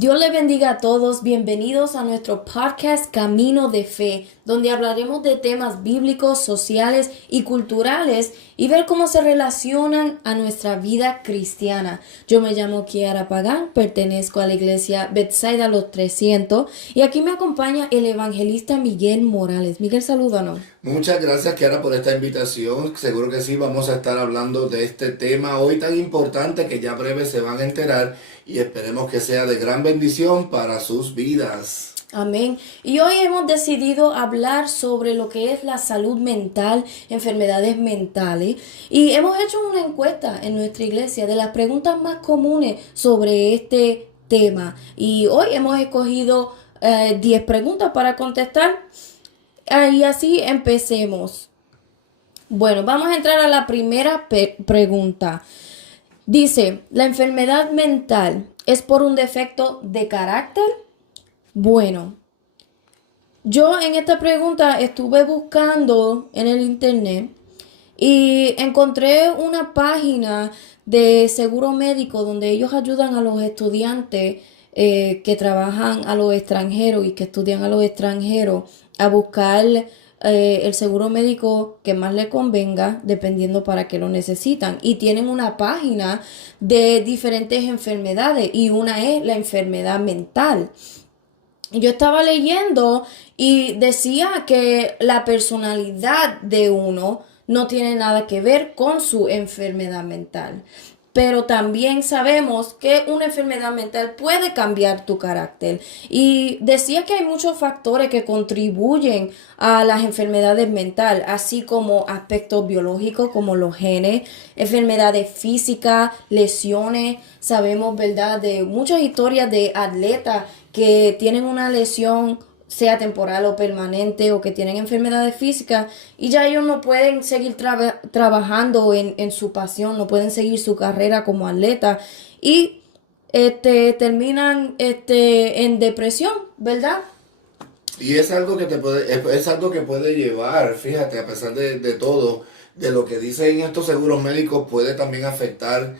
Dios les bendiga a todos, bienvenidos a nuestro podcast Camino de Fe, donde hablaremos de temas bíblicos, sociales y culturales y ver cómo se relacionan a nuestra vida cristiana. Yo me llamo Kiara Pagán, pertenezco a la iglesia Bethsaida Los 300 y aquí me acompaña el evangelista Miguel Morales. Miguel, salúdanos. Muchas gracias, Kiara, por esta invitación. Seguro que sí, vamos a estar hablando de este tema hoy tan importante que ya breve se van a enterar y esperemos que sea de gran bendición para sus vidas. Amén. Y hoy hemos decidido hablar sobre lo que es la salud mental, enfermedades mentales. Y hemos hecho una encuesta en nuestra iglesia de las preguntas más comunes sobre este tema. Y hoy hemos escogido 10 preguntas para contestar. Y así empecemos. Bueno, vamos a entrar a la primera pregunta. Dice, ¿la enfermedad mental es por un defecto de carácter? Bueno, yo en esta pregunta estuve buscando en el internet y encontré una página de seguro médico donde ellos ayudan a los estudiantes que trabajan a los extranjeros y que estudian a los extranjeros a buscar el seguro médico que más le convenga dependiendo para qué lo necesitan. Y tienen una página de diferentes enfermedades y una es la enfermedad mental. Yo estaba leyendo y decía que la personalidad de uno no tiene nada que ver con su enfermedad mental. Pero también sabemos que una enfermedad mental puede cambiar tu carácter. Y decía que hay muchos factores que contribuyen a las enfermedades mentales, así como aspectos biológicos como los genes, enfermedades físicas, lesiones. Sabemos, ¿verdad?, de muchas historias de atletas que tienen una lesión, sea temporal o permanente, o que tienen enfermedades físicas y ya ellos no pueden seguir trabajando en su pasión, no pueden seguir su carrera como atleta y terminan en depresión, ¿verdad? Y es algo que es algo que puede llevar, fíjate, a pesar de todo, de lo que dicen estos seguros médicos, puede también afectar,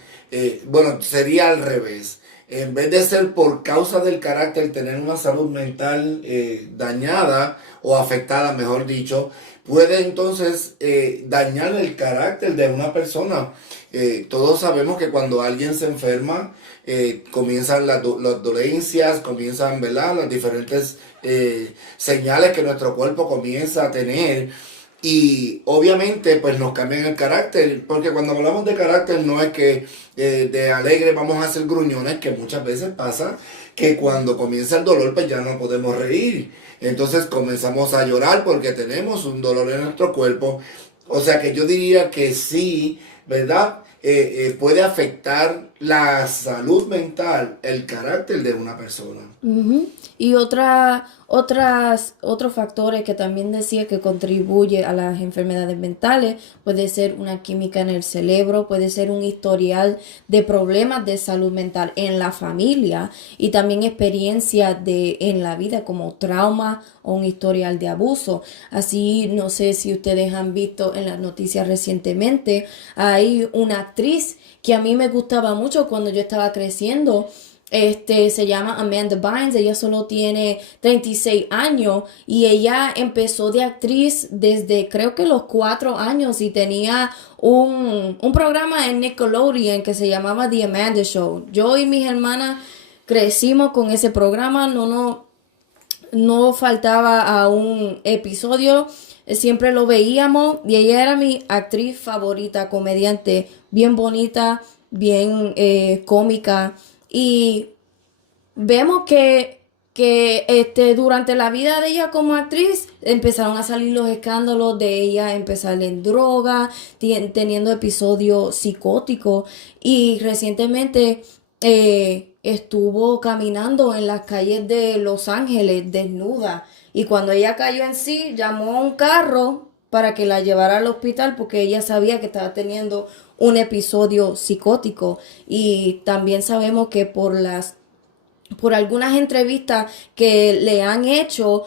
bueno, sería al revés. En vez de ser por causa del carácter, tener una salud mental dañada o afectada, mejor dicho, puede entonces dañar el carácter de una persona. Todos sabemos que cuando alguien se enferma, comienzan las dolencias, comienzan, ¿verdad?, las diferentes señales que nuestro cuerpo comienza a tener. Y obviamente pues nos cambian el carácter, porque cuando hablamos de carácter no es que de alegre vamos a ser gruñones, que muchas veces pasa que cuando comienza el dolor pues ya no podemos reír. Entonces comenzamos a llorar porque tenemos un dolor en nuestro cuerpo. O sea que yo diría que sí, ¿verdad? Puede afectar la salud mental, el carácter de una persona. Ujú. Y otros factores que también decía que contribuye a las enfermedades mentales, puede ser una química en el cerebro, puede ser un historial de problemas de salud mental en la familia y también experiencia en la vida como trauma o un historial de abuso. Así, no sé si ustedes han visto en las noticias recientemente, hay una actriz que a mí me gustaba mucho cuando yo estaba creciendo. Se llama Amanda Bynes, ella solo tiene 36 años y ella empezó de actriz desde creo que los 4 años y tenía un programa en Nickelodeon que se llamaba The Amanda Show. Yo y mis hermanas crecimos con ese programa, no faltaba a un episodio, siempre lo veíamos y ella era mi actriz favorita, comediante, bien bonita, bien cómica. Y vemos que durante la vida de ella como actriz empezaron a salir los escándalos de ella empezar en droga, teniendo episodios psicóticos y recientemente estuvo caminando en las calles de Los Ángeles desnuda y cuando ella cayó en sí llamó a un carro para que la llevara al hospital porque ella sabía que estaba teniendo un episodio psicótico y también sabemos que por algunas entrevistas que le han hecho,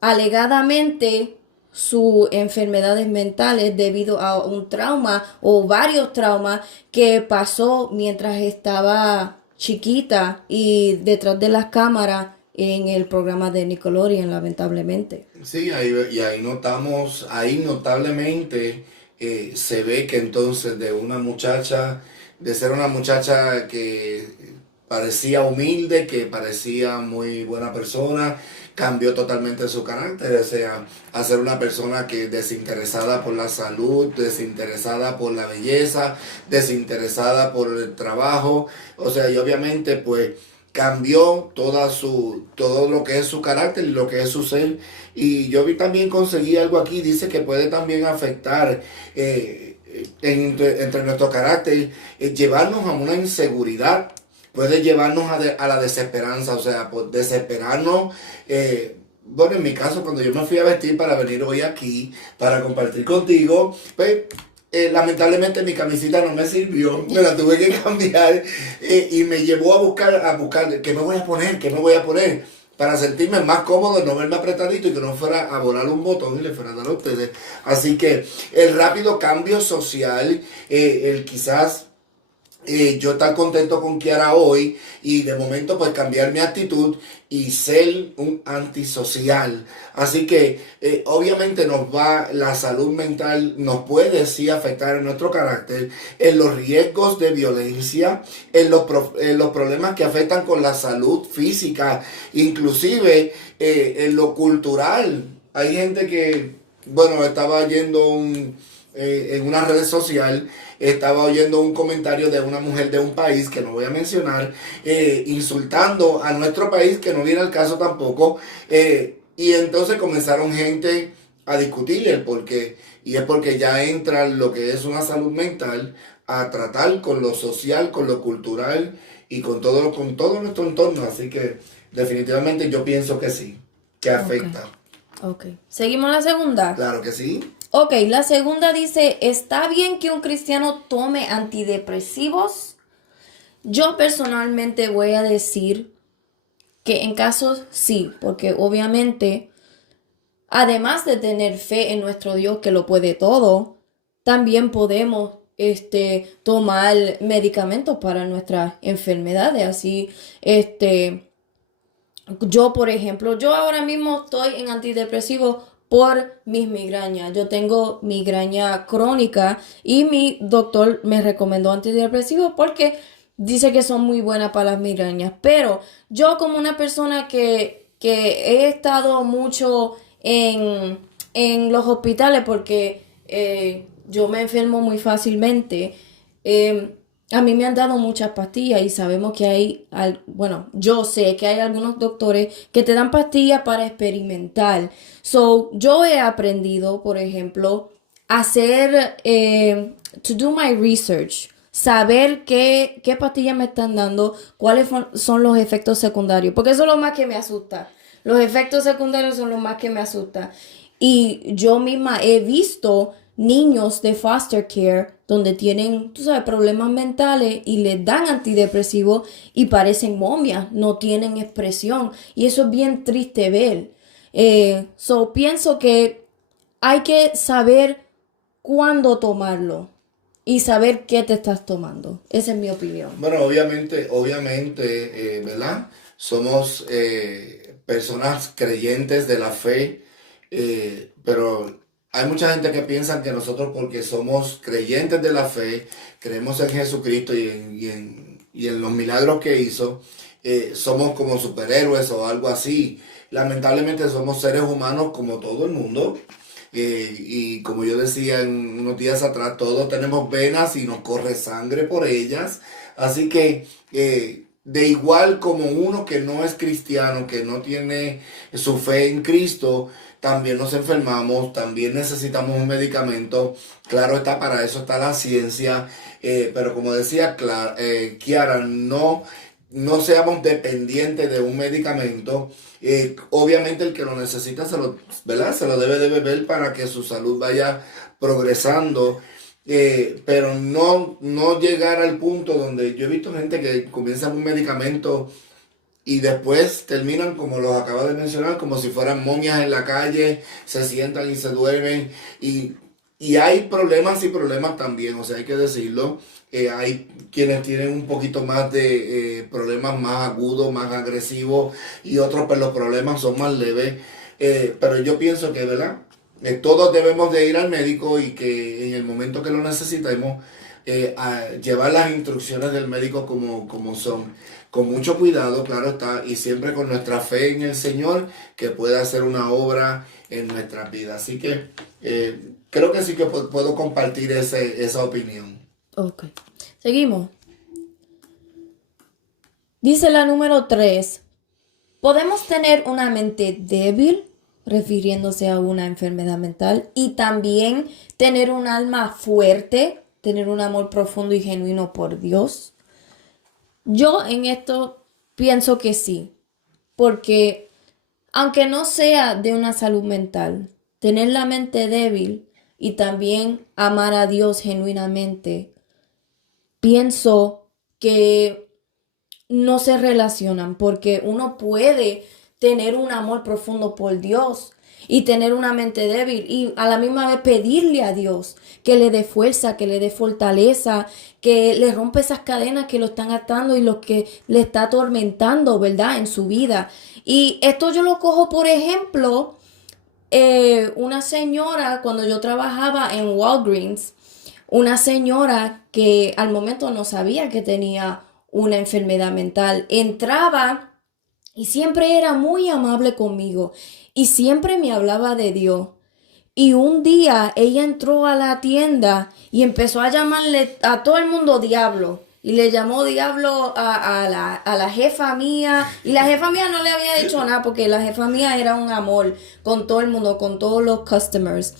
alegadamente sus enfermedades mentales debido a un trauma o varios traumas que pasó mientras estaba chiquita y detrás de las cámaras en el programa de Nickelodeon, lamentablemente. Sí, ahí notamos, ahí notablemente se ve que entonces de ser una muchacha que parecía humilde, que parecía muy buena persona, cambió totalmente su carácter, o sea, a ser una persona que desinteresada por la salud, desinteresada por la belleza, desinteresada por el trabajo, o sea, y obviamente pues cambió todo lo que es su carácter y lo que es su ser. Y yo vi también conseguí algo aquí, dice que puede también afectar entre nuestro carácter, llevarnos a una inseguridad, puede llevarnos a la desesperanza, o sea, por desesperarnos. Bueno, en mi caso, cuando yo me fui a vestir para venir hoy aquí, para compartir contigo, pues lamentablemente mi camisita no me sirvió, me la tuve que cambiar y me llevó a buscar qué me voy a poner, qué me voy a poner, para sentirme más cómodo, no verme apretadito y que no fuera a volar un botón y le fuera a dar a ustedes. Así que el rápido cambio social, el quizás yo estar contento con Kiara hoy y de momento pues cambiar mi actitud y ser un antisocial. Así que obviamente la salud mental nos puede sí afectar en nuestro carácter, en los riesgos de violencia, en los problemas que afectan con la salud física, inclusive en lo cultural. Hay gente que, bueno, estaba yendo en una red social, estaba oyendo un comentario de una mujer de un país que no voy a mencionar, insultando a nuestro país, que no viene al caso tampoco, y entonces comenzaron gente a discutir el por qué, y es porque ya entra lo que es una salud mental a tratar con lo social, con lo cultural y con todo nuestro entorno, así que definitivamente yo pienso que sí, que afecta. Ok. ¿Seguimos la segunda? Claro que sí. Ok, la segunda dice, ¿está bien que un cristiano tome antidepresivos? Yo personalmente voy a decir que en casos sí, porque obviamente, además de tener fe en nuestro Dios que lo puede todo, también podemos tomar medicamentos para nuestras enfermedades. Así, yo, por ejemplo, yo ahora mismo estoy en antidepresivos por mis migrañas. Yo tengo migraña crónica y mi doctor me recomendó antidepresivos porque dice que son muy buenas para las migrañas. Pero yo como una persona que he estado mucho en los hospitales porque yo me enfermo muy fácilmente, a mí me han dado muchas pastillas y sabemos que bueno, yo sé que hay algunos doctores que te dan pastillas para experimentar. So, yo he aprendido, por ejemplo, hacer, to do my research, saber qué pastillas me están dando, son los efectos secundarios, porque eso es lo más que me asusta. Los efectos secundarios son lo más que me asusta. Y yo misma he visto niños de foster care donde tienen, tú sabes, problemas mentales y les dan antidepresivos y parecen momias, no tienen expresión. Y eso es bien triste ver. Pienso que hay que saber cuándo tomarlo y saber qué te estás tomando. Esa es mi opinión. Bueno, obviamente, ¿verdad? Somos personas creyentes de la fe, pero hay mucha gente que piensa que nosotros porque somos creyentes de la fe, creemos en Jesucristo y en los milagros que hizo, somos como superhéroes o algo así. Lamentablemente somos seres humanos como todo el mundo. Y como yo decía en unos días atrás, todos tenemos venas y nos corre sangre por ellas. Así que de igual como uno que no es cristiano, que no tiene su fe en Cristo, también nos enfermamos, también necesitamos un medicamento. Claro está, para eso está la ciencia. Pero como decía Kiara, no seamos dependientes de un medicamento. Obviamente el que lo necesita ¿verdad? Se lo debe de beber para que su salud vaya progresando. Pero no llegar al punto donde yo he visto gente que comienza un medicamento y después terminan, como los acabo de mencionar, como si fueran momias en la calle, se sientan y se duermen. Y Y hay problemas y problemas también, o sea, hay que decirlo. Hay quienes tienen un poquito más de problemas más agudos, más agresivos, y otros, pues los problemas son más leves. Pero yo pienso que, ¿verdad? Todos debemos de ir al médico y que en el momento que lo necesitemos, a llevar las instrucciones del médico como son. Con mucho cuidado, claro está, y siempre con nuestra fe en el Señor, que puede hacer una obra en nuestras vidas. Así que creo que sí que puedo compartir esa opinión. Ok. Seguimos. Dice la número 3. Podemos tener una mente débil, refiriéndose a una enfermedad mental, y también tener un alma fuerte, tener un amor profundo y genuino por Dios. Yo en esto pienso que sí, porque aunque no sea de una salud mental, tener la mente débil y también amar a Dios genuinamente, pienso que no se relacionan porque uno puede tener un amor profundo por Dios y tener una mente débil y a la misma vez pedirle a Dios que le dé fuerza, que le dé fortaleza, que le rompa esas cadenas que lo están atando y lo que le está atormentando, ¿verdad? En su vida. Y esto yo lo cojo, por ejemplo, una señora, cuando yo trabajaba en Walgreens, una señora que al momento no sabía que tenía una enfermedad mental, entraba y siempre era muy amable conmigo y siempre me hablaba de Dios. Y un día ella entró a la tienda y empezó a llamarle a todo el mundo diablo. Y le llamó diablo a la jefa mía. Y la jefa mía no le había dicho nada porque la jefa mía era un amor con todo el mundo, con todos los customers.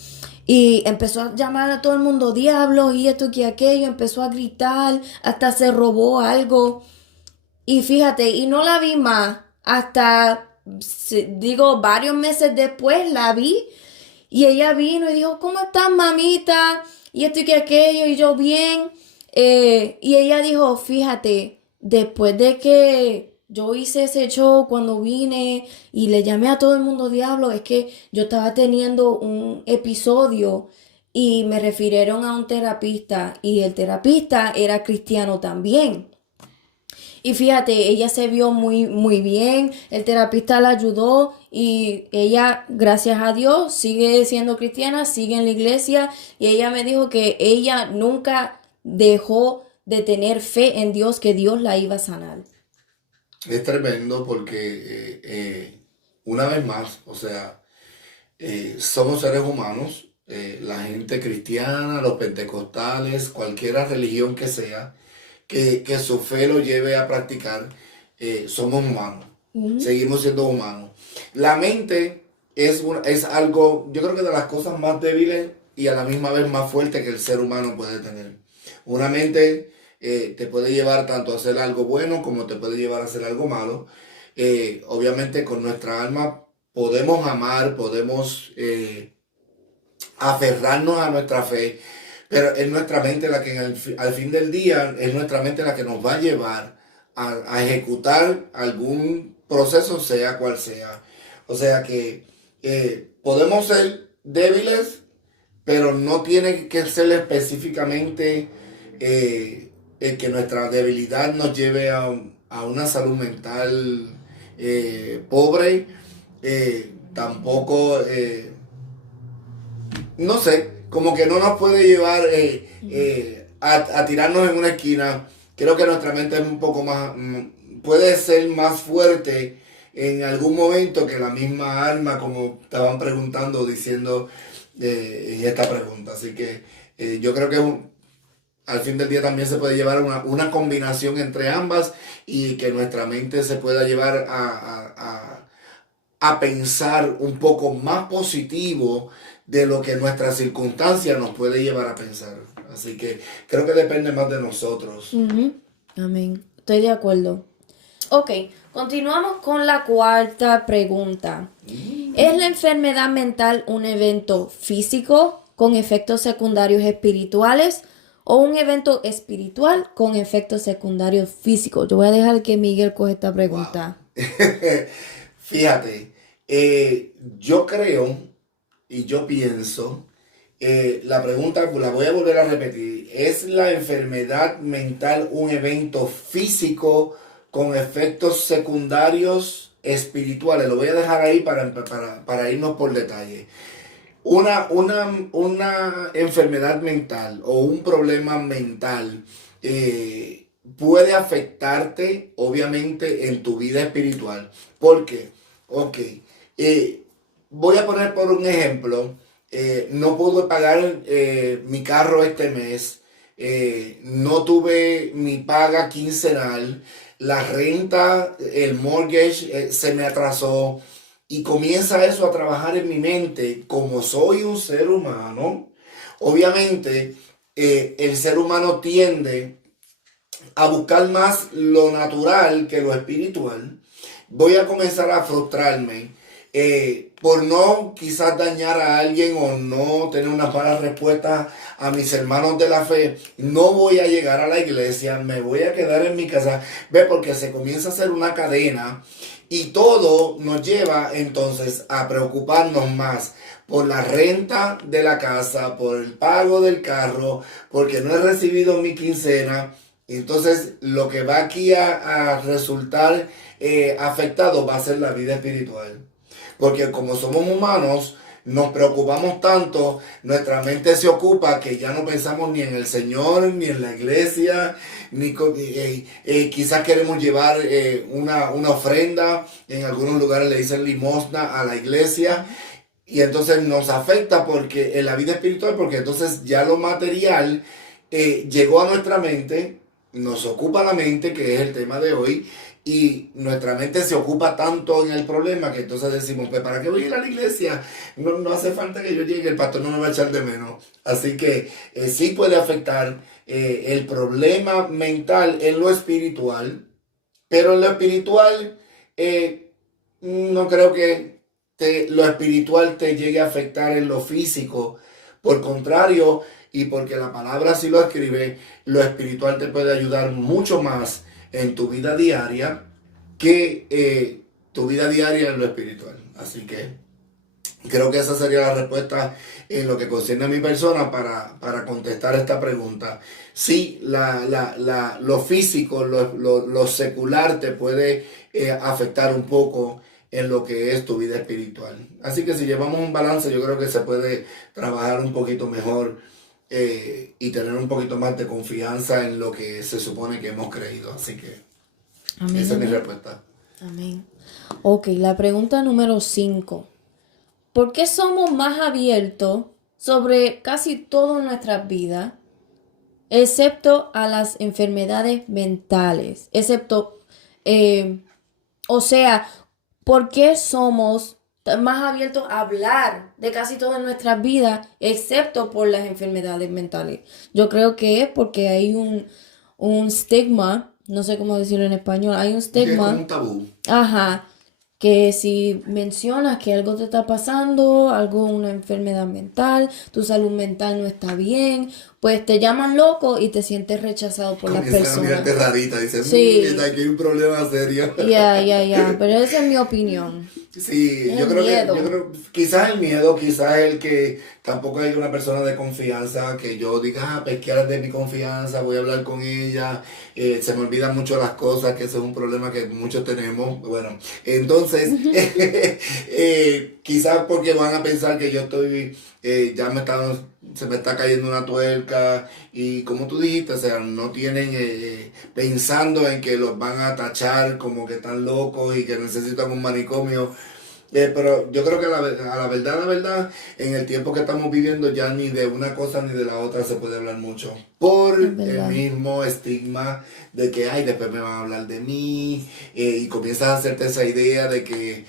Y empezó a llamar a todo el mundo diablo y esto y aquello. Empezó a gritar, hasta se robó algo. Y fíjate, y no la vi más. Hasta, digo, varios meses después la vi. Y ella vino y dijo, ¿cómo estás, mamita? Y esto y que aquello, y yo bien. Y ella dijo, fíjate, después de que yo hice ese show, cuando vine y le llamé a todo el mundo diablo, es que yo estaba teniendo un episodio y me refirieron a un terapista y el terapista era cristiano también. Y fíjate, ella se vio muy, muy bien, el terapista la ayudó y ella, gracias a Dios, sigue siendo cristiana, sigue en la iglesia y ella me dijo que ella nunca dejó de tener fe en Dios, que Dios la iba a sanar. Es tremendo porque una vez más, o sea, somos seres humanos, la gente cristiana, los pentecostales, cualquier religión que sea, que su fe lo lleve a practicar, somos humanos, seguimos siendo humanos. La mente es algo, yo creo que de las cosas más débiles y a la misma vez más fuertes que el ser humano puede tener. Una mente te puede llevar tanto a hacer algo bueno como te puede llevar a hacer algo malo. Obviamente con nuestra alma podemos amar, podemos aferrarnos a nuestra fe, pero es nuestra mente la que al fin del día es nuestra mente la que nos va a llevar a ejecutar algún proceso, sea cual sea. O sea que podemos ser débiles, pero no tiene que ser específicamente el que nuestra debilidad nos lleve a una salud mental pobre. Tampoco no sé, como que no nos puede llevar a tirarnos en una esquina. Creo que nuestra mente es un poco más, puede ser más fuerte en algún momento que la misma alma, como estaban preguntando, diciendo en esta pregunta. Así que yo creo que al fin del día también se puede llevar una combinación entre ambas y que nuestra mente se pueda llevar a pensar un poco más positivo de lo que nuestra circunstancia nos puede llevar a pensar. Así que creo que depende más de nosotros. Amén. Estoy de acuerdo. Ok, continuamos con la cuarta pregunta. ¿Es la enfermedad mental un evento físico con efectos secundarios espirituales o un evento espiritual con efectos secundarios físicos? Yo voy a dejar que Miguel coge esta pregunta. Wow. Fíjate, yo creo y yo pienso La pregunta la voy a volver a repetir. ¿Es la enfermedad mental un evento físico con efectos secundarios espirituales? Lo voy a dejar ahí para irnos por detalle. Una enfermedad mental o un problema mental puede afectarte, obviamente, en tu vida espiritual. ¿Por qué? Ok. eh, Voy a poner por un ejemplo. No pude pagar mi carro este mes. No tuve mi paga quincenal. La renta, el mortgage se me atrasó. Y comienza eso a trabajar en mi mente. Como soy un ser humano, obviamente el ser humano tiende a buscar más lo natural que lo espiritual. Voy a comenzar a frustrarme por no quizás dañar a alguien o no tener unas malas respuestas a mis hermanos de la fe. No voy a llegar a la iglesia, me voy a quedar en mi casa. Ve, porque se comienza a hacer una cadena y todo nos lleva entonces a preocuparnos más por la renta de la casa, por el pago del carro, porque no he recibido mi quincena. Entonces, lo que va aquí a resultar afectado va a ser la vida espiritual. Porque como somos humanos, nos preocupamos tanto, nuestra mente se ocupa que ya no pensamos ni en el Señor, ni en la iglesia, quizás queremos llevar una ofrenda, en algunos lugares le dicen limosna a la iglesia, y entonces nos afecta porque en la vida espiritual, porque entonces ya lo material llegó a nuestra mente, nos ocupa la mente, que es el tema de hoy, y nuestra mente se ocupa tanto en el problema que entonces decimos, pues ¿para qué voy a ir a la iglesia? No hace falta que yo llegue, el pastor no me va a echar de menos. Así que sí puede afectar el problema mental en lo espiritual, pero en lo espiritual no creo que lo espiritual te llegue a afectar en lo físico. Por contrario, y porque la palabra sí lo escribe, lo espiritual te puede ayudar mucho más en tu vida diaria que tu vida diaria en lo espiritual. Así que creo que esa sería la respuesta en lo que concierne a mi persona para contestar esta pregunta. Sí, lo físico, lo secular te puede afectar un poco en lo que es tu vida espiritual. Así que si llevamos un balance, yo creo que se puede trabajar un poquito mejor y tener un poquito más de confianza en lo que se supone que hemos creído. Así que Amén, esa es mi amén. respuesta. Amén. Ok, la pregunta número 5. ¿Por qué somos más abiertos sobre casi todo en nuestras vidas, excepto a las enfermedades mentales? Eh, o sea, ¿por qué somos más abiertos a hablar de casi todo en nuestras vidas, excepto por las enfermedades mentales? Yo creo que es porque hay un estigma, no sé cómo decirlo en español, hay un Es que es como un estigma. tabú. Ajá, que si mencionas que algo te está pasando, una enfermedad mental, tu salud mental no está bien, pues te llaman loco y te sientes rechazado por las Comienzan a personas. mirarte rarita, dicen, Sí, aquí hay un problema serio. ya, pero esa es mi opinión. Sí, Es el miedo. yo creo, quizás el miedo, quizás el que tampoco hay una persona de confianza que yo diga, pues que eres de mi confianza, voy a hablar con ella, se me olvidan mucho las cosas, que ese es un problema que muchos tenemos. Bueno, entonces, quizás porque van a pensar que yo estoy, se me está cayendo una tuerca y como tú dijiste, o sea, no tienen pensando en que los van a tachar como que están locos y que necesitan un manicomio. Pero yo creo que la verdad, en el tiempo que estamos viviendo ya ni de una cosa ni de la otra se puede hablar mucho. Por Es el verdad. mismo estigma de que, ay, después me van a hablar de mí, y comienzas a hacerte esa idea de que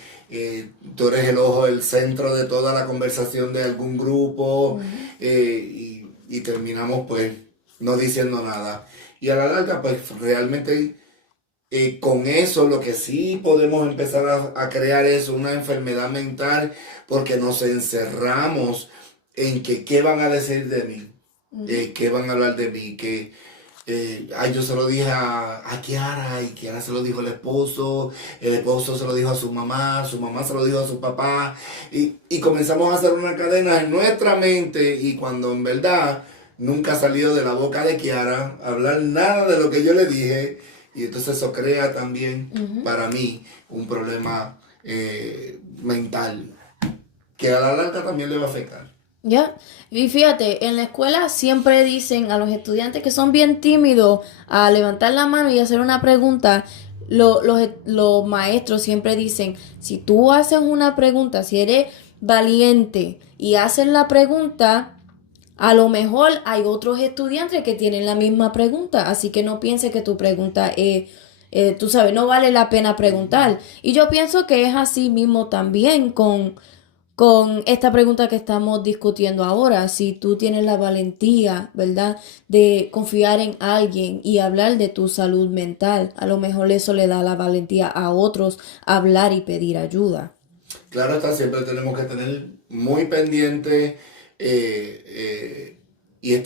tú eres el ojo, el centro de toda la conversación de algún grupo, y terminamos pues no diciendo nada. Y a la larga, pues realmente con eso lo que sí podemos empezar a crear es una enfermedad mental porque nos encerramos en que qué van a decir de mí, qué van a hablar de mí, Yo se lo dije a Kiara y Kiara se lo dijo al esposo, el esposo se lo dijo a su mamá se lo dijo a su papá y comenzamos a hacer una cadena en nuestra mente y cuando en verdad nunca ha salido de la boca de Kiara hablar nada de lo que yo le dije y entonces eso crea también para mí un problema mental que a la larga también le va a afectar. Ya, y fíjate, en la escuela siempre dicen a los estudiantes que son bien tímidos a levantar la mano y hacer una pregunta. Los maestros siempre dicen, si tú haces una pregunta, si eres valiente y haces la pregunta, a lo mejor hay otros estudiantes que tienen la misma pregunta, así que no pienses que tu pregunta es, tú sabes, no vale la pena preguntar. Y yo pienso que es así mismo también con esta pregunta que estamos discutiendo ahora. Si tú tienes la valentía, ¿verdad?, de confiar en alguien y hablar de tu salud mental, a lo mejor eso le da la valentía a otros a hablar y pedir ayuda. Claro está, siempre tenemos que tener muy pendiente y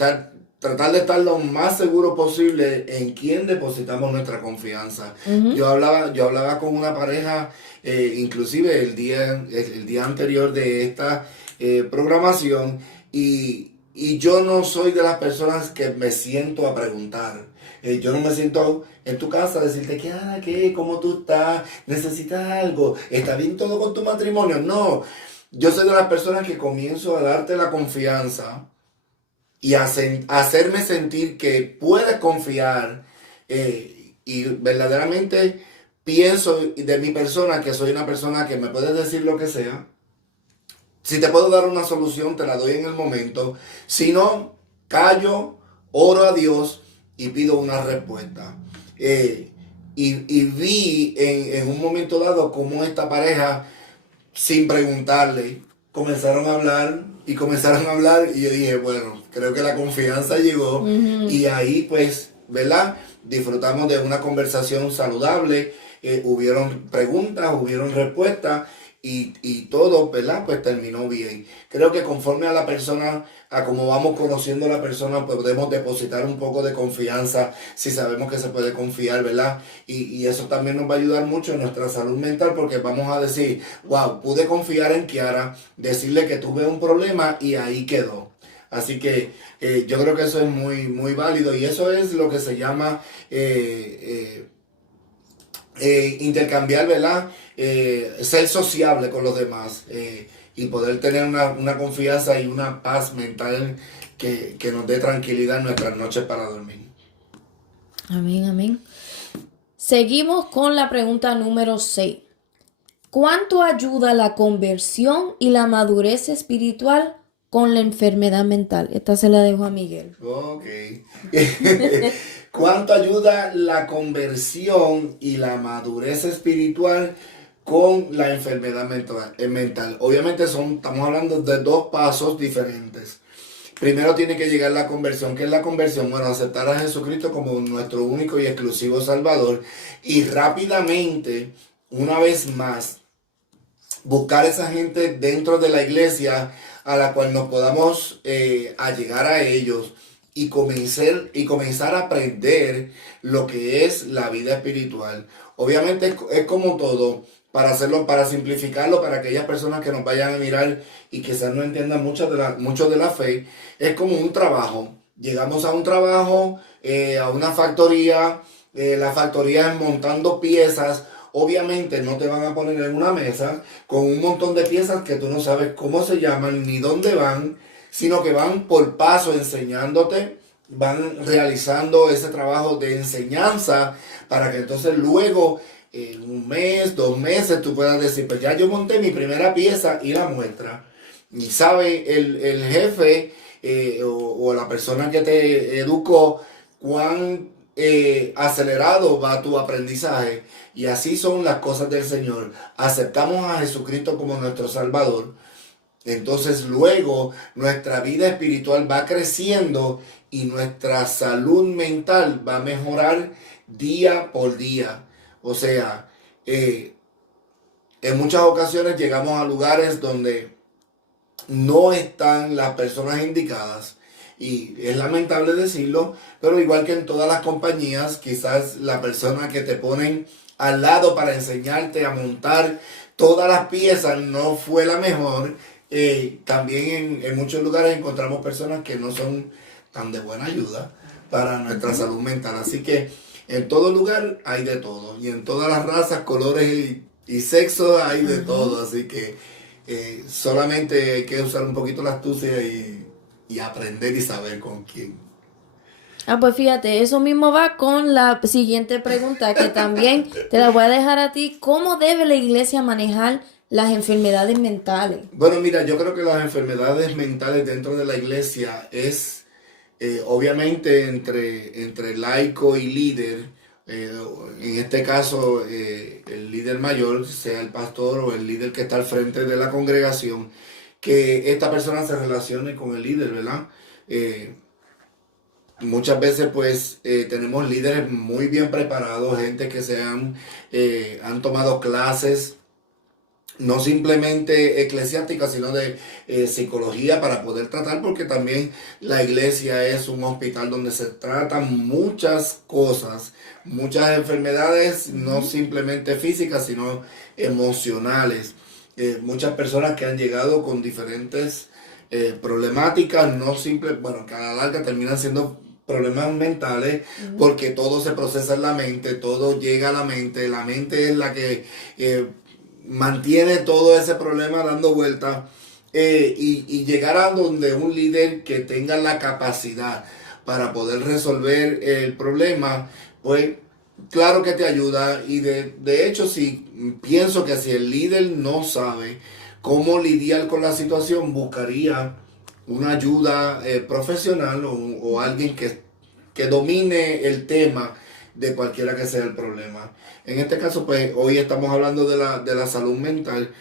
tratar de estar lo más seguro posible en quién depositamos nuestra confianza. Yo hablaba con una pareja, inclusive el día anterior de esta programación, y yo no soy de las personas que me siento a preguntar. Yo no me siento en tu casa a decirte, ¿qué? ¿Cómo tú estás? ¿Necesitas algo? ¿Está bien todo con tu matrimonio? No, yo soy de las personas que comienzo a darte la confianza y hacerme sentir que puedes confiar y verdaderamente pienso de mi persona que soy una persona que me puedes decir lo que sea. Si te puedo dar una solución, te la doy en el momento. Si no, callo, oro a Dios y pido una respuesta. Y vi en un momento dado cómo esta pareja, sin preguntarle, comenzaron a hablar y comenzaron a hablar y yo dije, bueno, creo que la confianza llegó y ahí pues, ¿verdad? Disfrutamos de una conversación saludable, hubieron preguntas, hubieron respuestas y todo, ¿verdad? Pues terminó bien. Creo que conforme a la persona, a cómo vamos conociendo a la persona, pues podemos depositar un poco de confianza si sabemos que se puede confiar, ¿verdad? Y eso también nos va a ayudar mucho en nuestra salud mental porque vamos a decir, wow, pude confiar en Kiara, decirle que tuve un problema y ahí quedó. Así que yo creo que eso es muy, muy válido y eso es lo que se llama intercambiar, ¿verdad? Ser sociable con los demás y poder tener una confianza y una paz mental que nos dé tranquilidad en nuestras noches para dormir. Amén, amén. Seguimos con la pregunta número 6. ¿Cuánto ayuda la conversión y la madurez espiritual con la enfermedad mental? Esta se la dejo a Miguel. Ok. ¿Cuánto ayuda la conversión y la madurez espiritual con la enfermedad mental? Obviamente estamos hablando de dos pasos diferentes. Primero tiene que llegar la conversión. ¿Qué es la conversión? Bueno, aceptar a Jesucristo como nuestro único y exclusivo Salvador. Y rápidamente, una vez más, buscar esa gente dentro de la iglesia a la cual nos podamos allegar a ellos y comenzar a aprender lo que es la vida espiritual. Obviamente es como todo, para hacerlo, para simplificarlo, para aquellas personas que nos vayan a mirar y quizás no entiendan mucho de la fe, es como un trabajo. Llegamos a un trabajo, a una factoría, la factoría es montando piezas. Obviamente no te van a poner en una mesa con un montón de piezas que tú no sabes cómo se llaman ni dónde van, sino que van por paso enseñándote, van realizando ese trabajo de enseñanza para que entonces luego en un mes, 2 meses tú puedas decir, pues ya yo monté mi primera pieza y la muestra. Y sabe el jefe o la persona que te educó cuán acelerado va tu aprendizaje. Y así son las cosas del Señor. Aceptamos a Jesucristo como nuestro Salvador. Entonces luego nuestra vida espiritual va creciendo y nuestra salud mental va a mejorar día por día. O sea, en muchas ocasiones llegamos a lugares donde no están las personas indicadas Y es lamentable decirlo, pero igual que en todas las compañías, quizás la persona que te ponen al lado para enseñarte a montar todas las piezas no fue la mejor. También en muchos lugares encontramos personas que no son tan de buena ayuda para nuestra salud mental. Así que en todo lugar hay de todo. Y en todas las razas, colores y sexos hay de todo. Así que solamente hay que usar un poquito la astucia y aprender y saber con quién. Pues fíjate, eso mismo va con la siguiente pregunta que también te la voy a dejar a ti. ¿Cómo debe la iglesia manejar las enfermedades mentales? Bueno, mira, yo creo que las enfermedades mentales dentro de la iglesia es obviamente entre laico y líder. En este caso, el líder mayor, sea el pastor o el líder que está al frente de la congregación, que esta persona se relacione con el líder, ¿verdad? Muchas veces pues tenemos líderes muy bien preparados, gente que han tomado clases, no simplemente eclesiásticas, sino de psicología para poder tratar, porque también la iglesia es un hospital donde se tratan muchas cosas, muchas enfermedades, no simplemente físicas, sino emocionales. Muchas personas que han llegado con diferentes problemáticas, no simple, bueno, que a la larga terminan siendo problemas mentales, porque todo se procesa en la mente, todo llega a la mente es la que mantiene todo ese problema dando vueltas, y llegar a donde un líder que tenga la capacidad para poder resolver el problema, pues claro que te ayuda. Y de hecho, si pienso que si el líder no sabe cómo lidiar con la situación, buscaría una ayuda profesional o alguien que domine el tema de cualquiera que sea el problema. En este caso, pues hoy estamos hablando de la salud mental.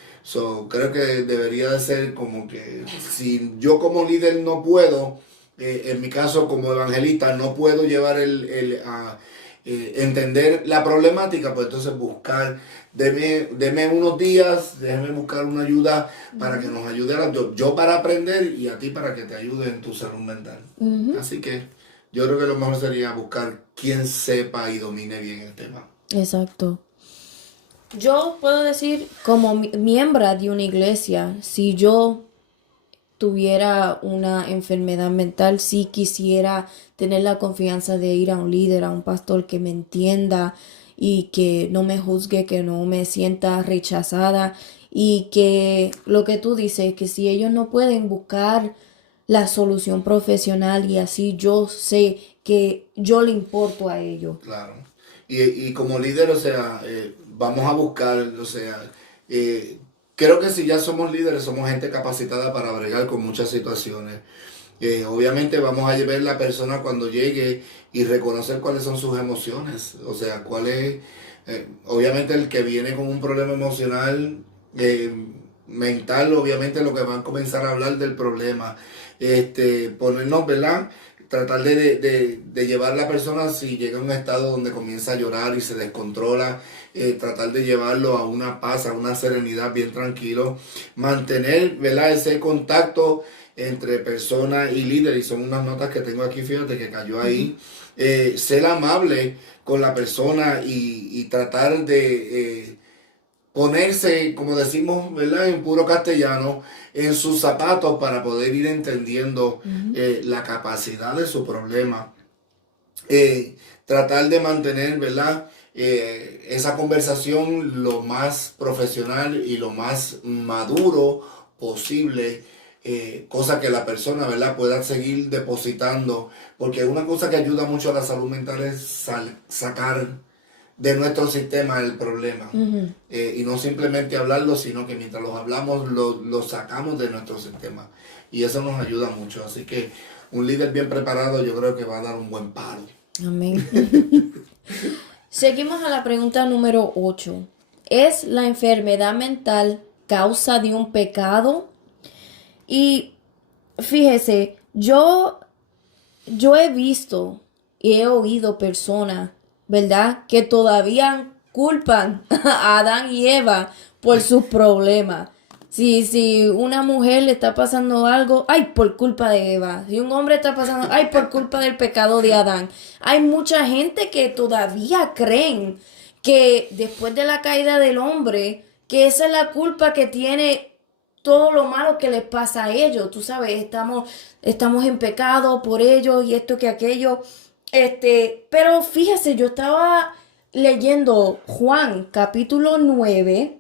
Creo que debería de ser como que si yo como líder no puedo, en mi caso como evangelista, no puedo llevar entender la problemática, pues entonces deme unos días, déjeme buscar una ayuda para que nos ayude yo para aprender y a ti para que te ayude en tu salud mental. Así que yo creo que lo mejor sería buscar quien sepa y domine bien el tema. Exacto. Yo puedo decir, como miembro de una iglesia, si yo tuviera una enfermedad mental, sí quisiera tener la confianza de ir a un líder, a un pastor que me entienda y que no me juzgue, que no me sienta rechazada, y que lo que tú dices, que si ellos no pueden buscar la solución profesional, y así yo sé que yo le importo a ellos. Claro. Y como líder, o sea, vamos a buscar, o sea, creo que si ya somos líderes, somos gente capacitada para bregar con muchas situaciones. Obviamente vamos a ver la persona cuando llegue y reconocer cuáles son sus emociones. O sea, obviamente el que viene con un problema emocional, mental, obviamente lo que van a comenzar a hablar del problema. Ponernos, ¿verdad? Tratar de llevar a la persona, si llega a un estado donde comienza a llorar y se descontrola, tratar de llevarlo a una paz, a una serenidad, bien tranquilo. Mantener, ¿verdad?, ese contacto entre persona y líder, y son unas notas que tengo aquí, fíjate que cayó ahí. Ser amable con la persona y tratar de ponerse, como decimos, ¿verdad?, en puro castellano, en sus zapatos para poder ir entendiendo la capacidad de su problema. Tratar de mantener, ¿verdad?, esa conversación lo más profesional y lo más maduro posible, cosa que la persona, ¿verdad?, pueda seguir depositando, porque una cosa que ayuda mucho a la salud mental es sacar de nuestro sistema el problema, y no simplemente hablarlo, sino que mientras los hablamos lo sacamos de nuestro sistema, y eso nos ayuda mucho. Así que un líder bien preparado yo creo que va a dar un buen paro. Amén. Seguimos a la pregunta número 8. ¿Es la enfermedad mental causa de un pecado? Y fíjese, yo he visto y he oído personas, ¿verdad?, que todavía culpan a Adán y Eva por sus problemas. Si una mujer le está pasando algo, ay, por culpa de Eva. Si un hombre está pasando, ay, por culpa del pecado de Adán. Hay mucha gente que todavía creen que después de la caída del hombre, que esa es la culpa que tiene todo lo malo que les pasa a ellos. Tú sabes, estamos en pecado por ellos y esto que aquello. Pero fíjese, yo estaba leyendo Juan capítulo 9.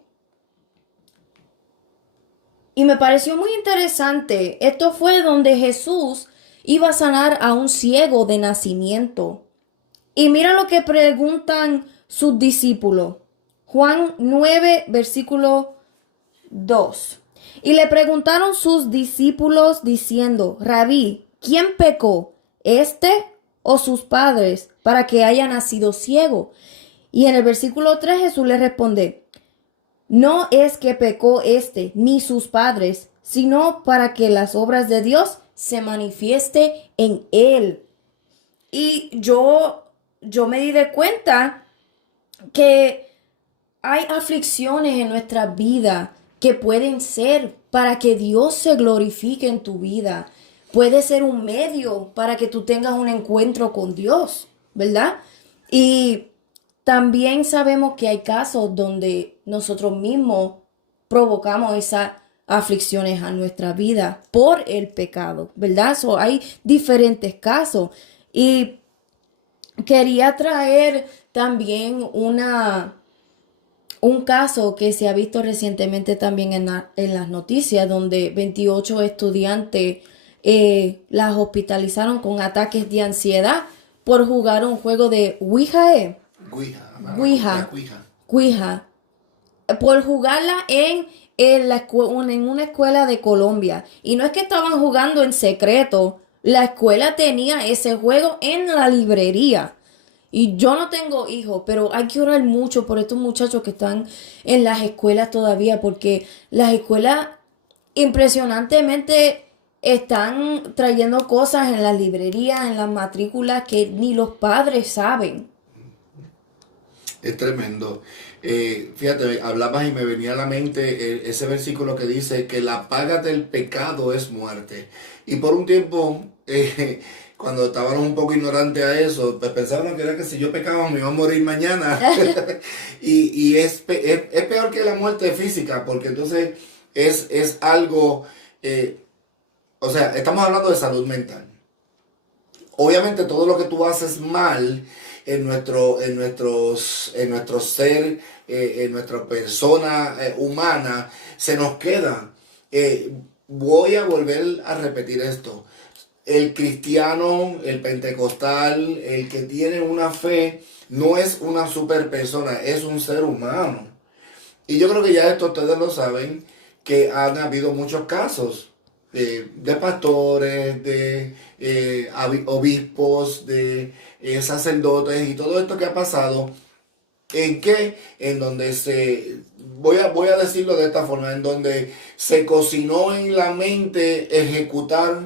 Y me pareció muy interesante. Esto fue donde Jesús iba a sanar a un ciego de nacimiento. Y mira lo que preguntan sus discípulos. Juan 9, versículo 2. Y le preguntaron sus discípulos diciendo, Rabí, ¿quién pecó, este o sus padres, para que haya nacido ciego? Y en el versículo 3 Jesús le responde, no es que pecó este ni sus padres, sino para que las obras de Dios se manifieste en él. Y yo me di de cuenta que hay aflicciones en nuestra vida que pueden ser para que Dios se glorifique en tu vida. Puede ser un medio para que tú tengas un encuentro con Dios, ¿verdad? Y también sabemos que hay casos donde nosotros mismos provocamos esas aflicciones a nuestra vida por el pecado, ¿verdad? Hay diferentes casos. Y quería traer también un caso que se ha visto recientemente también en las noticias, donde 28 estudiantes las hospitalizaron con ataques de ansiedad por jugar un juego de Ouija. Ouija. Ouija, por jugarla en una escuela de Colombia. Y no es que estaban jugando en secreto, la escuela tenía ese juego en la librería. Y yo no tengo hijos, pero hay que orar mucho por estos muchachos que están en las escuelas todavía, porque las escuelas impresionantemente están trayendo cosas en las librerías, en las matrículas que ni los padres saben. Es tremendo. Fíjate, hablabas y me venía a la mente ese versículo que dice que la paga del pecado es muerte. Y por un tiempo, cuando estábamos un poco ignorantes a eso, pues pensábamos que era que si yo pecaba me iba a morir mañana. y es peor que la muerte física, porque entonces es algo, o sea, estamos hablando de salud mental. Obviamente todo lo que tú haces mal en nuestro ser, en nuestra persona humana, se nos queda. Voy a volver a repetir esto. El cristiano, el pentecostal, el que tiene una fe, no es una super persona, es un ser humano. Y yo creo que ya esto ustedes lo saben, que han habido muchos casos de pastores, de obispos, de sacerdotes y todo esto que ha pasado, en donde voy a decirlo de esta forma, en donde se cocinó en la mente ejecutar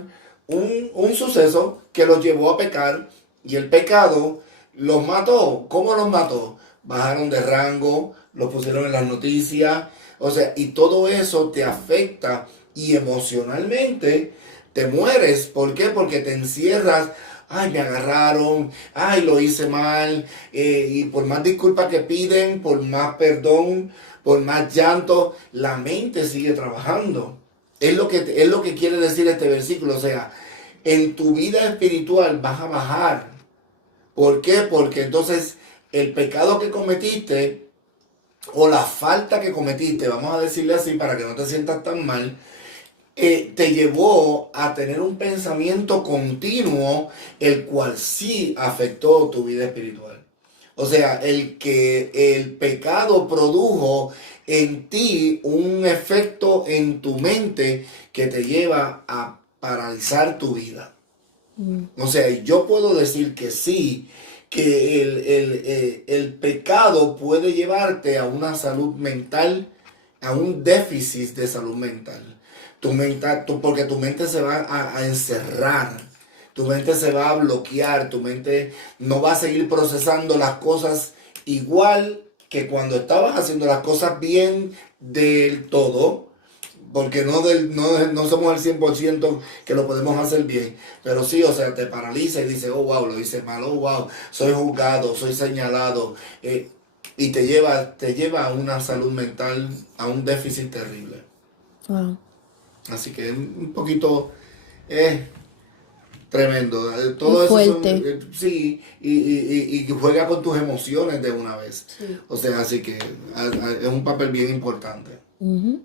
un suceso que los llevó a pecar, y el pecado los mató. ¿Cómo los mató? Bajaron de rango, los pusieron en las noticias, o sea, y todo eso te afecta y emocionalmente te mueres. ¿Por qué? Porque te encierras. Ay, me agarraron, ay, lo hice mal, y por más disculpas que piden, por más perdón, por más llanto, la mente sigue trabajando. Es lo que quiere decir este versículo. O sea, en tu vida espiritual vas a bajar. ¿Por qué? Porque entonces el pecado que cometiste, o la falta que cometiste, vamos a decirle así para que no te sientas tan mal, te llevó a tener un pensamiento continuo, el cual sí afectó tu vida espiritual. O sea, el pecado produjo en ti un efecto en tu mente que te lleva a paralizar tu vida. O sea, yo puedo decir que sí, que el pecado puede llevarte a una salud mental, a un déficit de salud mental. Porque tu mente se va a encerrar, tu mente se va a bloquear, tu mente no va a seguir procesando las cosas igual que cuando estabas haciendo las cosas bien del todo. porque no somos el 100% que lo podemos hacer bien, pero sí, o sea, te paraliza y dices, oh, wow, lo hice mal, oh, wow, soy juzgado, soy señalado, y te lleva a una salud mental, a un déficit terrible. Wow. Así que un poquito tremendo. Es Todo eso son, fuerte. sí, y juega con tus emociones de una vez. Sí. O sea, así que es un papel bien importante. Ujú.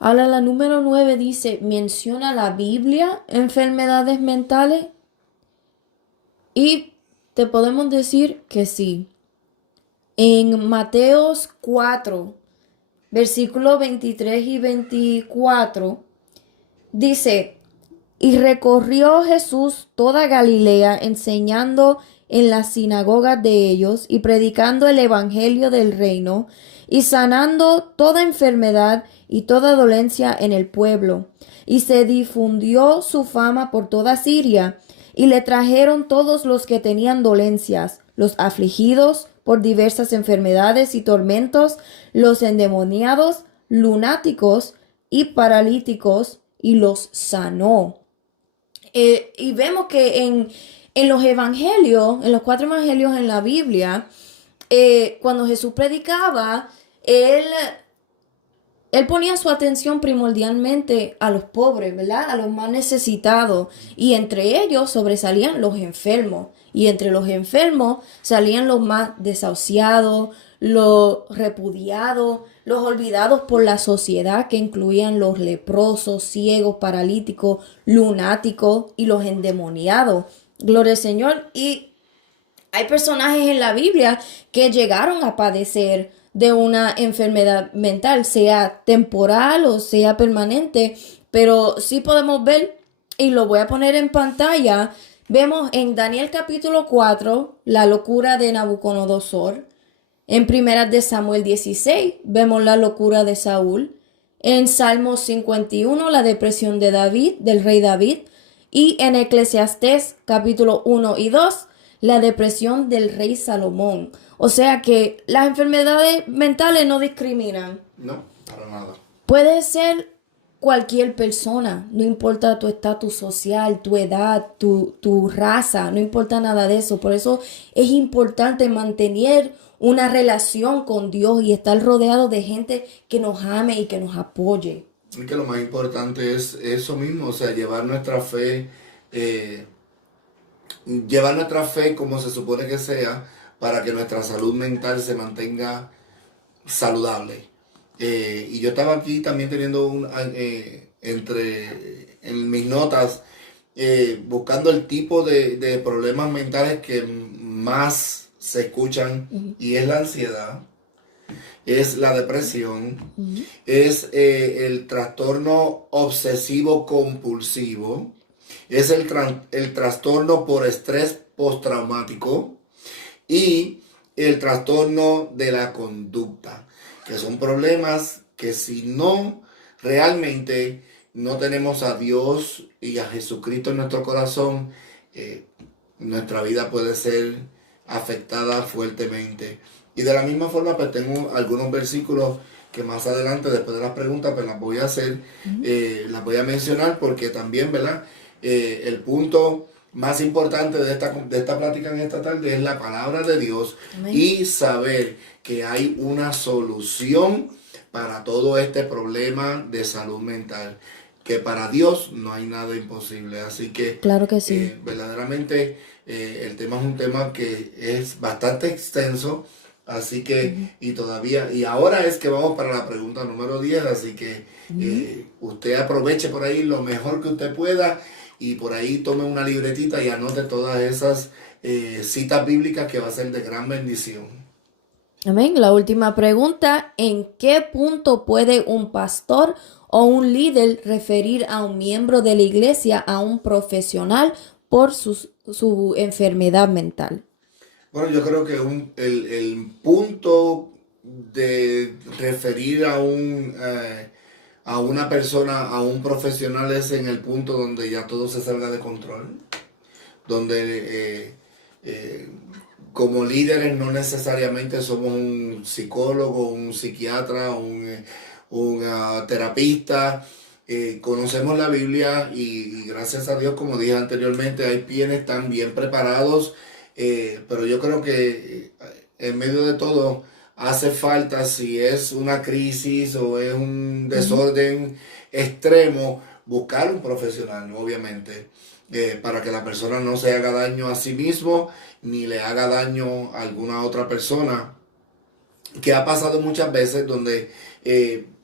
Ahora la número 9 dice, menciona la Biblia enfermedades mentales y te podemos decir que sí. En Mateos 4, versículos 23 y 24, dice, y recorrió Jesús toda Galilea, enseñando en las sinagogas de ellos y predicando el evangelio del reino y sanando toda enfermedad y toda dolencia en el pueblo. Y se difundió su fama por toda Siria, y le trajeron todos los que tenían dolencias, los afligidos por diversas enfermedades y tormentos, los endemoniados, lunáticos y paralíticos, y los sanó. Y vemos que en los evangelios, en los 4 evangelios en la Biblia, cuando Jesús predicaba, él ponía su atención primordialmente a los pobres, ¿verdad? A los más necesitados. Y entre ellos sobresalían los enfermos. Y entre los enfermos salían los más desahuciados, los repudiados, los olvidados por la sociedad, que incluían los leprosos, ciegos, paralíticos, lunáticos y los endemoniados. Gloria al Señor. Y hay personajes en la Biblia que llegaron a padecer de una enfermedad mental, sea temporal o sea permanente, pero sí podemos ver, y lo voy a poner en pantalla, vemos en Daniel capítulo 4 la locura de Nabucodonosor, en Primeras de Samuel 16 vemos la locura de Saúl, en Salmos 51 la depresión de David, del rey David, y en Eclesiastés capítulo 1 y 2 la depresión del rey Salomón. O sea que las enfermedades mentales no discriminan. No, para nada. Puede ser cualquier persona, no importa tu estatus social, tu edad, tu raza, no importa nada de eso. Por eso es importante mantener una relación con Dios y estar rodeado de gente que nos ame y que nos apoye. Y que lo más importante es eso mismo, o sea, llevar nuestra fe como se supone que sea, para que nuestra salud mental se mantenga saludable. Y yo estaba aquí también teniendo en mis notas, buscando el tipo de problemas mentales que más se escuchan, y es la ansiedad, es la depresión, es el trastorno obsesivo compulsivo, es el trastorno por estrés postraumático y el trastorno de la conducta, que son problemas que si no realmente no tenemos a Dios y a Jesucristo en nuestro corazón, nuestra vida puede ser afectada fuertemente. Y de la misma forma, pues tengo algunos versículos que más adelante, después de las preguntas, pues las voy a hacer, las voy a mencionar, porque también, ¿verdad? El punto más importante de esta plática en esta tarde es la palabra de Dios. Amén. Y saber que hay una solución para todo este problema de salud mental, que para Dios no hay nada imposible. Así que, claro que sí. Verdaderamente el tema es un tema que es bastante extenso. Así que, y ahora es que vamos para la pregunta número 10, así que usted aproveche por ahí lo mejor que usted pueda, y por ahí tome una libretita y anote todas esas citas bíblicas, que va a ser de gran bendición. Amén. La última pregunta, ¿en qué punto puede un pastor o un líder referir a un miembro de la iglesia a un profesional por su enfermedad mental? Bueno, yo creo que el punto de referir a una persona, a un profesional, es en el punto donde ya todo se salga de control, donde como líderes no necesariamente somos un psicólogo, un psiquiatra, un terapista. Conocemos la Biblia y gracias a Dios, como dije anteriormente, hay quienes están bien preparados, pero yo creo que en medio de todo hace falta, si es una crisis o es un desorden extremo, buscar un profesional, obviamente, para que la persona no se haga daño a sí mismo ni le haga daño a alguna otra persona, que ha pasado muchas veces donde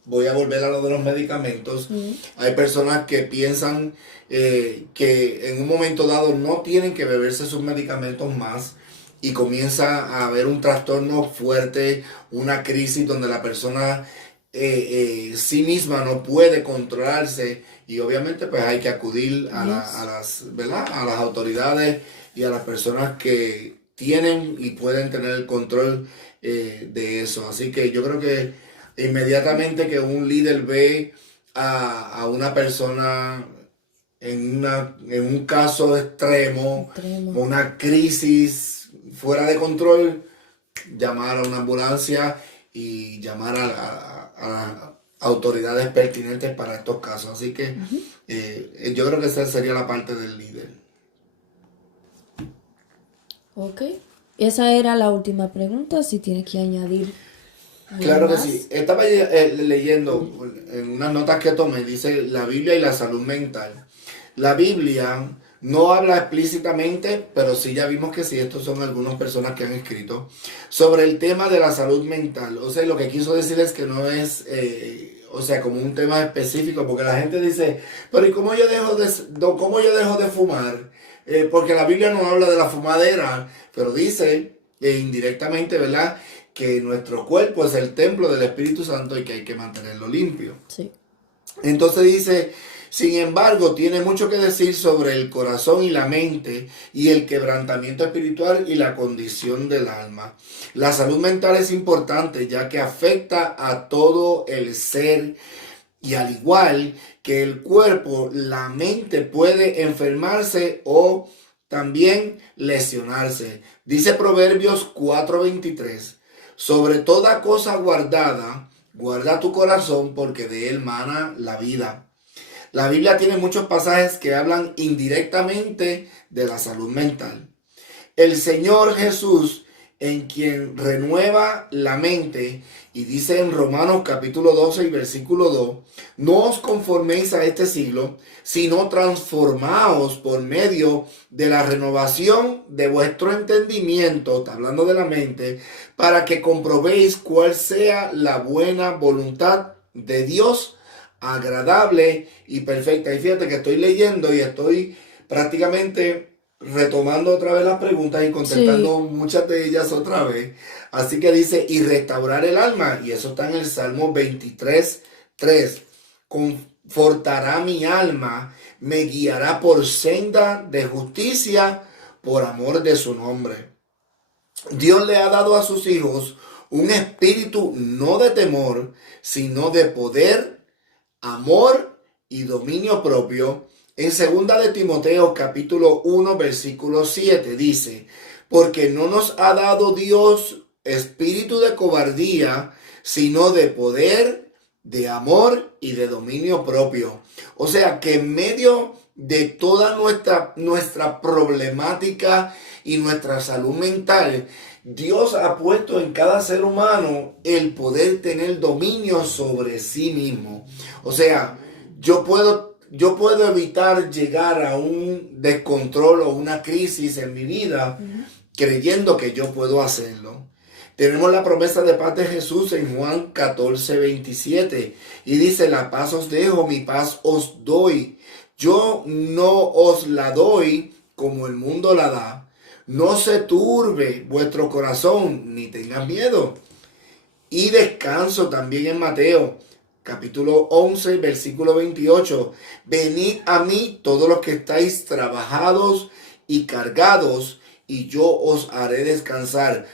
voy a volver a lo de los medicamentos. Hay personas que piensan que en un momento dado no tienen que beberse sus medicamentos más y comienza a haber un trastorno fuerte, una crisis donde la persona sí misma no puede controlarse y obviamente pues hay que acudir ¿verdad? A las autoridades y a las personas que tienen y pueden tener el control de eso. Así que yo creo que inmediatamente que un líder ve a una persona en un caso extremo, una crisis fuera de control, llamar a una ambulancia y llamar a autoridades pertinentes para estos casos. Así que yo creo que esa sería la parte del líder. Ok. Esa era la última pregunta, si tienes que añadir algo Claro que más. sí. Estaba leyendo en unas notas que tomé, dice la Biblia y la salud mental. La Biblia no habla explícitamente, pero sí ya vimos que sí, estos son algunas personas que han escrito sobre el tema de la salud mental. O sea, lo que quiso decir es que no es, o sea, como un tema específico, porque la gente dice, pero ¿y cómo yo dejo de fumar? Porque la Biblia no habla de la fumadera, pero dice indirectamente, ¿verdad?, que nuestro cuerpo es el templo del Espíritu Santo y que hay que mantenerlo limpio. Sí. Entonces dice, sin embargo, tiene mucho que decir sobre el corazón y la mente y el quebrantamiento espiritual y la condición del alma. La salud mental es importante ya que afecta a todo el ser y al igual que el cuerpo, la mente puede enfermarse o también lesionarse. Dice Proverbios 4:23, sobre toda cosa guardada, guarda tu corazón porque de él mana la vida. La Biblia tiene muchos pasajes que hablan indirectamente de la salud mental. El Señor Jesús, en quien renueva la mente, y dice en Romanos capítulo 12 y versículo 2, no os conforméis a este siglo, sino transformaos por medio de la renovación de vuestro entendimiento, está hablando de la mente, para que comprobéis cuál sea la buena voluntad de Dios, agradable y perfecta. Y fíjate que estoy leyendo y estoy prácticamente retomando otra vez las preguntas y contestando muchas de ellas otra vez. Así que dice, y restaurar el alma, y eso está en el Salmo 23:3. Confortará mi alma, me guiará por senda de justicia, por amor de su nombre. Dios le ha dado a sus hijos un espíritu no de temor, sino de poder, amor y dominio propio. En 2 de Timoteo capítulo 1 versículo 7 dice, porque no nos ha dado Dios espíritu de cobardía, sino de poder, de amor y de dominio propio. O sea que en medio de toda nuestra problemática y nuestra salud mental, Dios ha puesto en cada ser humano el poder tener dominio sobre sí mismo. O sea, yo puedo evitar llegar a un descontrol o una crisis en mi vida creyendo que yo puedo hacerlo. Tenemos la promesa de paz de Jesús en Juan 14:27 y dice, la paz os dejo, mi paz os doy. Yo no os la doy como el mundo la da. No se turbe vuestro corazón, ni tengan miedo. Y descanso también en Mateo, capítulo 11, versículo 28. Venid a mí todos los que estáis trabajados y cargados, y yo os haré descansar.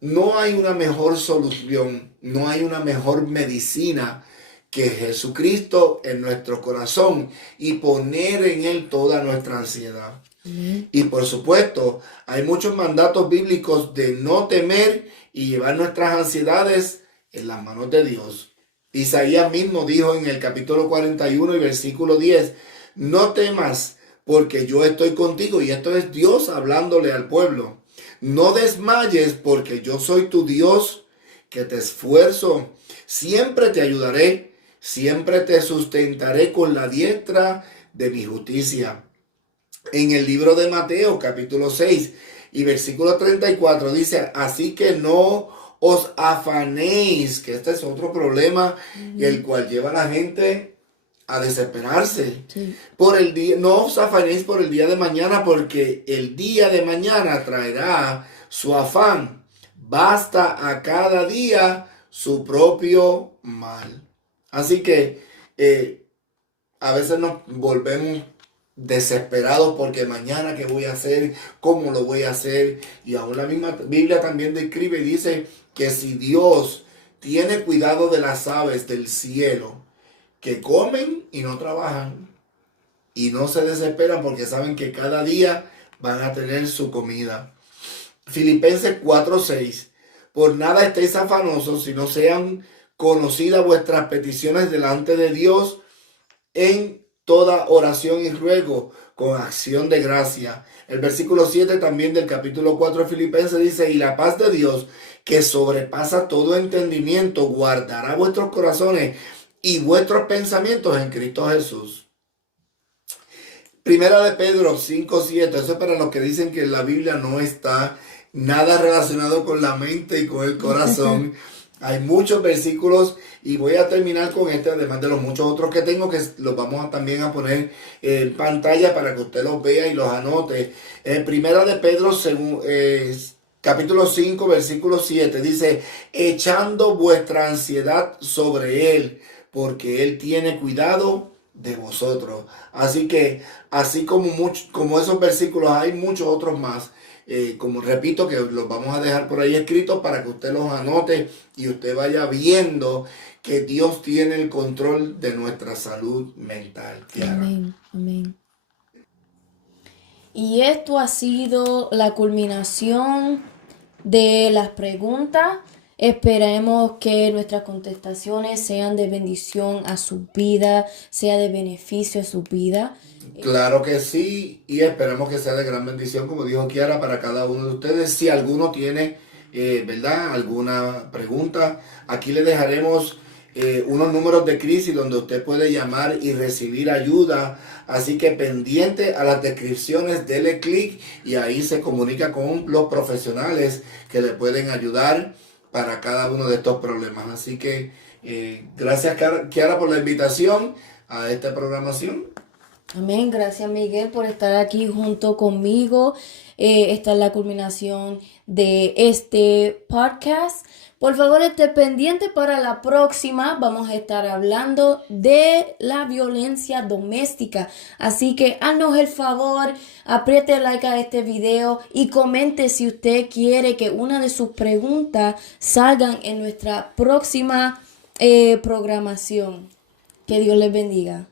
No hay una mejor solución, no hay una mejor medicina que Jesucristo en nuestro corazón y poner en Él toda nuestra ansiedad. Y por supuesto, hay muchos mandatos bíblicos de no temer y llevar nuestras ansiedades en las manos de Dios. Isaías mismo dijo en el capítulo 41 y versículo 10, no temas porque yo estoy contigo. Y esto es Dios hablándole al pueblo. No desmayes porque yo soy tu Dios que te esfuerzo. Siempre te ayudaré, siempre te sustentaré con la diestra de mi justicia. En el libro de Mateo, capítulo 6 y versículo 34 dice, así que no os afanéis, que este es otro problema, el cual lleva a la gente a desesperarse. Sí. Por el día, no os afanéis por el día de mañana, porque el día de mañana traerá su afán. Basta a cada día su propio mal. Así que a veces nos volvemos desesperados porque mañana qué voy a hacer, cómo lo voy a hacer. Y aún la misma Biblia también describe y dice que si Dios tiene cuidado de las aves del cielo, que comen y no trabajan, y no se desesperan porque saben que cada día van a tener su comida. Filipenses 4:6. Por nada estéis afanosos, sino sean conocidas vuestras peticiones delante de Dios en toda oración y ruego con acción de gracia. El versículo 7 también del capítulo 4 de Filipenses dice, y la paz de Dios, que sobrepasa todo entendimiento, guardará vuestros corazones y vuestros pensamientos en Cristo Jesús. Primera de Pedro 5:7, eso es para los que dicen que en la Biblia no está nada relacionado con la mente y con el corazón. Hay muchos versículos y voy a terminar con este, además de los muchos otros que tengo, que los vamos también a poner en pantalla para que usted los vea y los anote. Primera de Pedro, capítulo 5, versículo 7, dice, echando vuestra ansiedad sobre Él, porque Él tiene cuidado de vosotros. Así que, así como esos versículos, hay muchos otros más. Como repito, que los vamos a dejar por ahí escritos para que usted los anote y usted vaya viendo que Dios tiene el control de nuestra salud mental. Kiara. Amén, amén. Y esto ha sido la culminación de las preguntas. Esperemos que nuestras contestaciones sean de bendición a su vida, sea de beneficio a su vida. Claro que sí, y esperamos que sea de gran bendición, como dijo Kiara, para cada uno de ustedes. Si alguno tiene, ¿verdad?, alguna pregunta, aquí le dejaremos unos números de crisis donde usted puede llamar y recibir ayuda. Así que pendiente a las descripciones, dele clic y ahí se comunica con los profesionales que le pueden ayudar para cada uno de estos problemas. Así que gracias, Kiara, por la invitación a esta programación. Amén, gracias Miguel por estar aquí junto conmigo. Esta es la culminación de este podcast. Por favor, esté pendiente para la próxima. Vamos a estar hablando de la violencia doméstica. Así que haznos el favor, apriete like a este video y comente si usted quiere que una de sus preguntas salgan en nuestra próxima programación. Que Dios les bendiga.